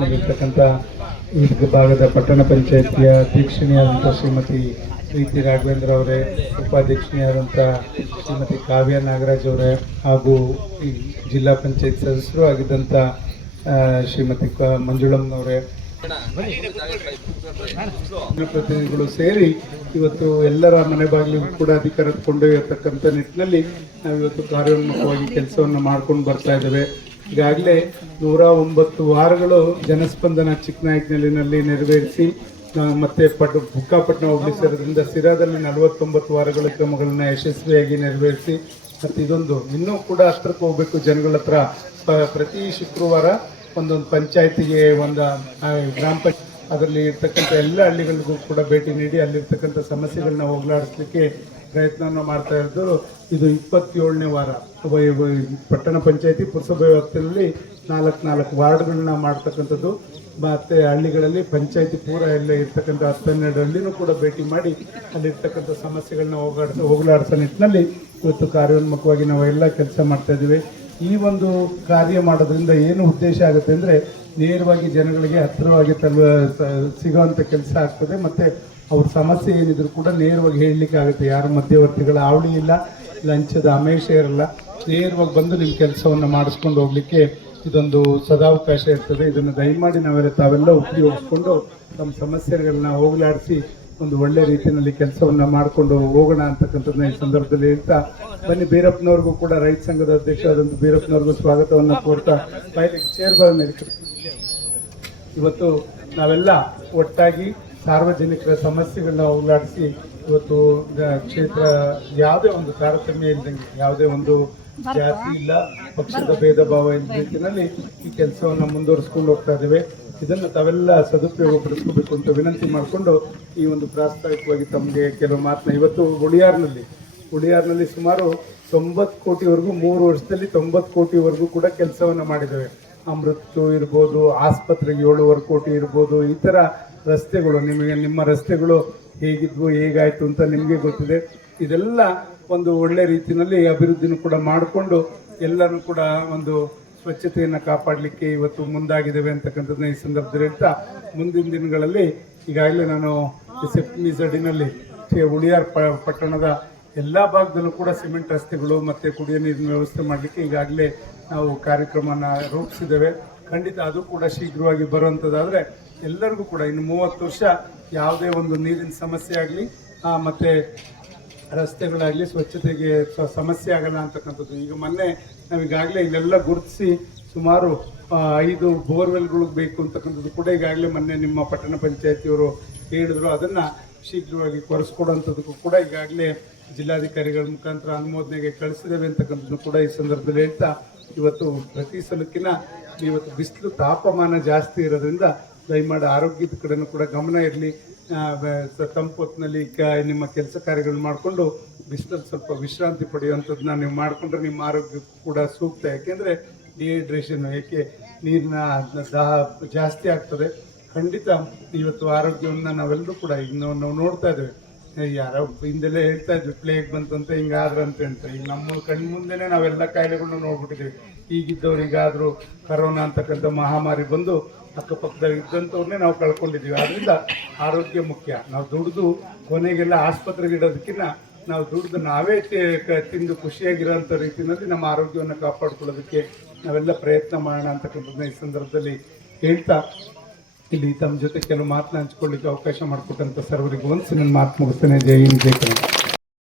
ಮೇಲಿರ್ತಕ್ಕಂಥ ಈ ಭಾಗದ ಪಟ್ಟಣ ಪಂಚಾಯಿತಿಯ ಅಧ್ಯಕ್ಷಿಣಿಯಾದಂಥ ಶ್ರೀಮತಿ ಪ್ರೀತಿ ರಾಘವೇಂದ್ರ ಅವರೇ, ಉಪಾಧ್ಯಕ್ಷಿಣಿಯಾದಂಥ ಶ್ರೀಮತಿ ಕಾವ್ಯ ನಾಗರಾಜ್ ಅವರೇ, ಹಾಗೂ ಈ ಜಿಲ್ಲಾ ಪಂಚಾಯತ್ ಸದಸ್ಯರು ಆಗಿದ್ದಂಥ ಶ್ರೀಮತಿ ಮಂಜುಳಮ್ಮನವರೇ, ಪ್ರತಿನಿಧಿಗಳು ಸೇರಿ ಇವತ್ತು ಎಲ್ಲರ ಮನೆ ಬಾಗಿಲಿಗೂ ಕೂಡ ಅಧಿಕಾರ ಕೊಂಡೊಯ್ಯತಕ್ಕಂಥ ನಿಟ್ಟಿನಲ್ಲಿ ನಾವು ಇವತ್ತು ಕಾರ್ಯೋನ್ಮುಖವಾಗಿ ಕೆಲಸವನ್ನು ಮಾಡ್ಕೊಂಡು ಬರ್ತಾ ಇದ್ದೇವೆ. ಈಗಾಗಲೇ 109 ವಾರಗಳು ಜನಸ್ಪಂದನ ಚಿಕ್ಕನಾಯಕನಹಳ್ಳಿನಲ್ಲಿ ನೆರವೇರಿಸಿ ಮತ್ತೆ ಬುಕ್ಕಾಪಟ್ಟಣ ಹೋಬಳಿ ಸೇರೋದ್ರಿಂದ ಸಿರಾದಲ್ಲಿ 49 ವಾರಗಳ ಕ್ರಮಗಳನ್ನ ಯಶಸ್ವಿಯಾಗಿ ನೆರವೇರಿಸಿ ಮತ್ತು ಇದೊಂದು ಇನ್ನೂ ಕೂಡ ಹತ್ರಕ್ಕೆ ಹೋಗ್ಬೇಕು ಜನಗಳ ಹತ್ರ. ಪ್ರತಿ ಶುಕ್ರವಾರ ಒಂದೊಂದು ಪಂಚಾಯತಿಗೆ ಒಂದು ಗ್ರಾಮ ಪಂಚಾಯತ್ ಅದರಲ್ಲಿ ಇರ್ತಕ್ಕಂಥ ಎಲ್ಲ ಹಳ್ಳಿಗಳಿಗೂ ಕೂಡ ಭೇಟಿ ನೀಡಿ ಅಲ್ಲಿರ್ತಕ್ಕಂಥ ಸಮಸ್ಯೆಗಳನ್ನ ಹೋಗಲಾಡಿಸ್ಲಿಕ್ಕೆ ಪ್ರಯತ್ನವನ್ನು ಮಾಡ್ತಾ ಇರೋದು. ಇದು 27ನೇ ವಾರ. ಪಟ್ಟಣ ಪಂಚಾಯತಿ ಪುರಸಭೆ ವ್ಯಾಪ್ತಿಯಲ್ಲಿ 4 ವಾರ್ಡ್ಗಳನ್ನ ಮಾಡ್ತಕ್ಕಂಥದ್ದು. ಮತ್ತು ಹಳ್ಳಿಗಳಲ್ಲಿ ಪಂಚಾಯತಿ ಪೂರ ಎಲ್ಲ ಇರ್ತಕ್ಕಂಥ 10-12 ಹಳ್ಳಿನೂ ಕೂಡ ಭೇಟಿ ಮಾಡಿ ಅಲ್ಲಿರ್ತಕ್ಕಂಥ ಸಮಸ್ಯೆಗಳನ್ನ ಹೋಗಲಾಡಿಸೋ ನಿಟ್ಟಿನಲ್ಲಿ ಇವತ್ತು ಕಾರ್ಯೋನ್ಮುಖವಾಗಿ ನಾವು ಎಲ್ಲ ಕೆಲಸ ಮಾಡ್ತಾ ಇದ್ದೀವಿ. ಈ ಒಂದು ಕಾರ್ಯ ಮಾಡೋದ್ರಿಂದ ಏನು ಉದ್ದೇಶ ಆಗುತ್ತೆ ಅಂದರೆ ನೇರವಾಗಿ ಜನಗಳಿಗೆ ಹತ್ತಿರವಾಗಿ ಸಿಗೋವಂಥ ಕೆಲಸ ಆಗ್ತದೆ. ಮತ್ತು ಅವ್ರ ಸಮಸ್ಯೆ ಏನಿದ್ರು ಕೂಡ ನೇರವಾಗಿ ಹೇಳಲಿಕ್ಕೆ ಆಗುತ್ತೆ. ಯಾರು ಮಧ್ಯವರ್ತಿಗಳ ಹಾವಳಿ ಇಲ್ಲ, ಲಂಚದ ಆಮಿಷ ಇರಲ್ಲ. ನೇರವಾಗಿ ಬಂದು ನಿಮ್ಮ ಕೆಲಸವನ್ನು ಮಾಡಿಸ್ಕೊಂಡು ಹೋಗ್ಲಿಕ್ಕೆ ಇದೊಂದು ಸದಾವಕಾಶ ಇರ್ತದೆ. ಇದನ್ನು ದಯಮಾಡಿ ತಾವೆಲ್ಲ ಉಪಯೋಗಿಸ್ಕೊಂಡು ತಮ್ಮ ಸಮಸ್ಯೆಗಳನ್ನ ಹೋಗಲಾಡಿಸಿ ಒಂದು ಒಳ್ಳೆ ರೀತಿಯಲ್ಲಿ ಕೆಲಸವನ್ನು ಮಾಡಿಕೊಂಡು ಹೋಗೋಣ ಅಂತಕ್ಕಂಥದ್ದನ್ನ ಈ ಸಂದರ್ಭದಲ್ಲಿ ಹೇಳ್ತಾ, ಬನ್ನಿ ಬೀರಪ್ಪನವ್ರಿಗೂ ಕೂಡ ರೈತ ಸಂಘದ ಅಧ್ಯಕ್ಷರಾದಂಥ ಬೀರಪ್ಪನವ್ರಿಗೂ ಸ್ವಾಗತವನ್ನು ಕೋರ್ತಾ ಚೇರ್ಗಳನ್ನು ಇವತ್ತು ನಾವೆಲ್ಲ ಒಟ್ಟಾಗಿ ಸಾರ್ವಜನಿಕರ ಸಮಸ್ಯೆಗಳನ್ನ ಹೋಗಲಾಡಿಸಿ ಇವತ್ತು ಕ್ಷೇತ್ರ ಯಾವುದೇ ಒಂದು ತಾರತಮ್ಯ ಇಲ್ಲದಂಗೆ, ಯಾವುದೇ ಒಂದು ಜಾತಿ ಇಲ್ಲ, ಪಕ್ಷದ ಭೇದ ಭಾವ ಇಲ್ಲದ ರೀತಿಯಲ್ಲಿ ಈ ಕೆಲಸವನ್ನು ಮುಂದುವರಿಸ್ಕೊಂಡು ಹೋಗ್ತಾ ಇದ್ದೇವೆ. ಇದನ್ನು ತಾವೆಲ್ಲ ಸದುಪಯೋಗ ಪಡಿಸ್ಕೋಬೇಕು ಅಂತ ವಿನಂತಿ ಮಾಡಿಕೊಂಡು ಈ ಒಂದು ಪ್ರಾಸ್ತಾವಿಕವಾಗಿ ತಮಗೆ ಕೆಲವು ಮಾತನ್ನ ಇವತ್ತು ಉಳಿಯಾರ್ನಲ್ಲಿ ಸುಮಾರು 90 ಕೋಟಿವರೆಗೂ 3 ವರ್ಷದಲ್ಲಿ 90 ಕೋಟಿವರೆಗೂ ಕೂಡ ಕೆಲಸವನ್ನು ಮಾಡಿದ್ದೇವೆ. ಅಮೃತ್ ಇರ್ಬೋದು, ಆಸ್ಪತ್ರೆಗೆ 7.5 ಕೋಟಿ ಇರ್ಬೋದು, ಈ ಥರ ರಸ್ತೆಗಳು ನಿಮ್ಮ ರಸ್ತೆಗಳು ಹೇಗಿದ್ವು ಹೇಗಾಯಿತು ಅಂತ ನಿಮಗೆ ಗೊತ್ತಿದೆ. ಇದೆಲ್ಲ ಒಂದು ಒಳ್ಳೆ ರೀತಿಯಲ್ಲಿ ಅಭಿವೃದ್ಧಿನೂ ಕೂಡ ಮಾಡಿಕೊಂಡು ಎಲ್ಲರೂ ಕೂಡ ಒಂದು ಸ್ವಚ್ಛತೆಯನ್ನು ಕಾಪಾಡಲಿಕ್ಕೆ ಇವತ್ತು ಮುಂದಾಗಿದ್ದೇವೆ ಅಂತಕ್ಕಂಥದ್ದನ್ನ ಈ ಸಂದರ್ಭದಲ್ಲಿ ಹೇಳ್ತಾ, ಮುಂದಿನ ದಿನಗಳಲ್ಲಿ ಈಗಾಗಲೇ ನಾನು ಸೆಪ್ಟಮಿಸಡಿನಲ್ಲಿ ಉಳಿಯಾರ್ ಪಟ್ಟಣದ ಎಲ್ಲ ಭಾಗದಲ್ಲೂ ಕೂಡ ಸಿಮೆಂಟ್ ರಸ್ತೆಗಳು ಮತ್ತು ಕುಡಿಯೋ ನೀರಿನ ವ್ಯವಸ್ಥೆ ಮಾಡಲಿಕ್ಕೆ ಈಗಾಗಲೇ ನಾವು ಕಾರ್ಯಕ್ರಮನ ರೂಪಿಸಿದ್ದೇವೆ. ಖಂಡಿತ ಅದು ಕೂಡ ಶೀಘ್ರವಾಗಿ ಬರುವಂಥದ್ದಾದರೆ ಎಲ್ಲರಿಗೂ ಕೂಡ ಇನ್ನು 30 ವರ್ಷ ಯಾವುದೇ ಒಂದು ನೀರಿನ ಸಮಸ್ಯೆ ಆಗಲಿ ಮತ್ತು ರಸ್ತೆಗಳಾಗಲಿ ಸ್ವಚ್ಛತೆಗೆ ಸಮಸ್ಯೆ ಆಗಲ್ಲ ಅಂತಕ್ಕಂಥದ್ದು. ಈಗ ಮೊನ್ನೆ ನಾವು ಈಗಾಗಲೇ ಇಲ್ಲೆಲ್ಲ ಗುರುತಿಸಿ ಸುಮಾರು 5 ಬೋರ್ವೆಲ್ಗಳು ಬೇಕು ಅಂತಕ್ಕಂಥದ್ದು ಕೂಡ ಈಗಾಗಲೇ ಮೊನ್ನೆ ನಿಮ್ಮ ಪಟ್ಟಣ ಪಂಚಾಯತಿಯವರು ಹೇಳಿದ್ರು. ಅದನ್ನು ಶೀಘ್ರವಾಗಿ ಕೊರೆಸ್ಕೊಡುವಂಥದ್ದಕ್ಕೂ ಕೂಡ ಈಗಾಗಲೇ ಜಿಲ್ಲಾಧಿಕಾರಿಗಳ ಮುಖಾಂತರ ಅನುಮೋದನೆಗೆ ಕಳಿಸಿದ್ದೇವೆ ಅಂತಕ್ಕಂಥದ್ದು ಕೂಡ ಈ ಸಂದರ್ಭದಲ್ಲಿ ಹೇಳ್ತಾ, ಇವತ್ತು ಪ್ರತಿ ಸಲಕ್ಕಿನ ಇವತ್ತು ಬಿಸಿಲು ತಾಪಮಾನ ಜಾಸ್ತಿ ಇರೋದ್ರಿಂದ ದಯಮಾಡಿ ಆರೋಗ್ಯದ ಕಡೆನೂ ಕೂಡ ಗಮನ ಇರಲಿ. ತಂಪು ಹೊತ್ತಿನಲ್ಲಿ ನಿಮ್ಮ ಕೆಲಸ ಕಾರ್ಯಗಳು ಮಾಡಿಕೊಂಡು ಬಿಸಿಲಲ್ಲಿ ಸ್ವಲ್ಪ ವಿಶ್ರಾಂತಿ ಪಡೆಯುವಂಥದ್ದನ್ನ ನೀವು ಮಾಡಿಕೊಂಡ್ರೆ ನಿಮ್ಮ ಆರೋಗ್ಯಕ್ಕೂ ಕೂಡ ಸೂಕ್ತ. ಯಾಕೆಂದರೆ ಡಿಹೈಡ್ರೇಷನ್, ಏಕೆ ನೀರಿನ ದಾಹ ಜಾಸ್ತಿ ಆಗ್ತದೆ. ಖಂಡಿತ ಇವತ್ತು ಆರೋಗ್ಯವನ್ನು ನಾವೆಲ್ಲರೂ ಕೂಡ ಈಗ ನಾವು ನೋಡ್ತಾ ಇದ್ದೇವೆ. ಯಾರೋ ಹಿಂದೆಲ್ಲೇ ಹೇಳ್ತಾ ಇದ್ವಿ ಪ್ಲೇಗ್ ಬಂತಂತ ಹಿಂಗಾದ್ರಂತೆ ಅಂತ. ಈಗ ನಮ್ಮ ಕಣ್ಮುಂದೆನೇ ನಾವೆಲ್ಲ ಕಾಯಿಲೆಗಳನ್ನ ನೋಡ್ಬಿಟ್ಟಿದ್ದೀವಿ. ಈಗಿದ್ದವ್ರಿಗಾದರೂ ಕರೋನಾ ಅಂತಕ್ಕಂಥ ಮಹಾಮಾರಿ ಬಂದು ಅಕ್ಕಪಕ್ಕದಾಗ ಇದ್ದಂಥವ್ರನ್ನೇ ನಾವು ಕಳ್ಕೊಂಡಿದ್ದೀವಿ. ಆದ್ದರಿಂದ ಆರೋಗ್ಯ ಮುಖ್ಯ. ನಾವು ದುಡಿದು ಕೊನೆಗೆಲ್ಲ ಆಸ್ಪತ್ರೆಗೆ ಇಡೋದಕ್ಕಿಂತ ನಾವು ದುಡಿದು ನಾವೇ ತಿಂದು ಖುಷಿಯಾಗಿರೋಂಥ ರೀತಿಯಲ್ಲಿ ನಮ್ಮ ಆರೋಗ್ಯವನ್ನು ಕಾಪಾಡ್ಕೊಳ್ಳೋದಕ್ಕೆ ನಾವೆಲ್ಲ ಪ್ರಯತ್ನ ಮಾಡೋಣ ಅಂತಕ್ಕಂಥದ್ದನ್ನ ಈ ಸಂದರ್ಭದಲ್ಲಿ ಹೇಳ್ತಾ, ಇಲ್ಲಿ ತಮ್ಮ ಜೊತೆ ಕೆಲವು ಮಾತನ್ನ ಹಂಚ್ಕೊಳ್ಳಿಕ್ಕೆ ಅವಕಾಶ ಮಾಡಿಕೊಟ್ಟಂಥ ಸರ್ವರಿಗೂ ನನ್ನ ಮಾತು ಮುಗಿಸ್ತೇನೆ. ಜೈ ಹಿಂದ್, ಜೈ ಕನ್ನಡ.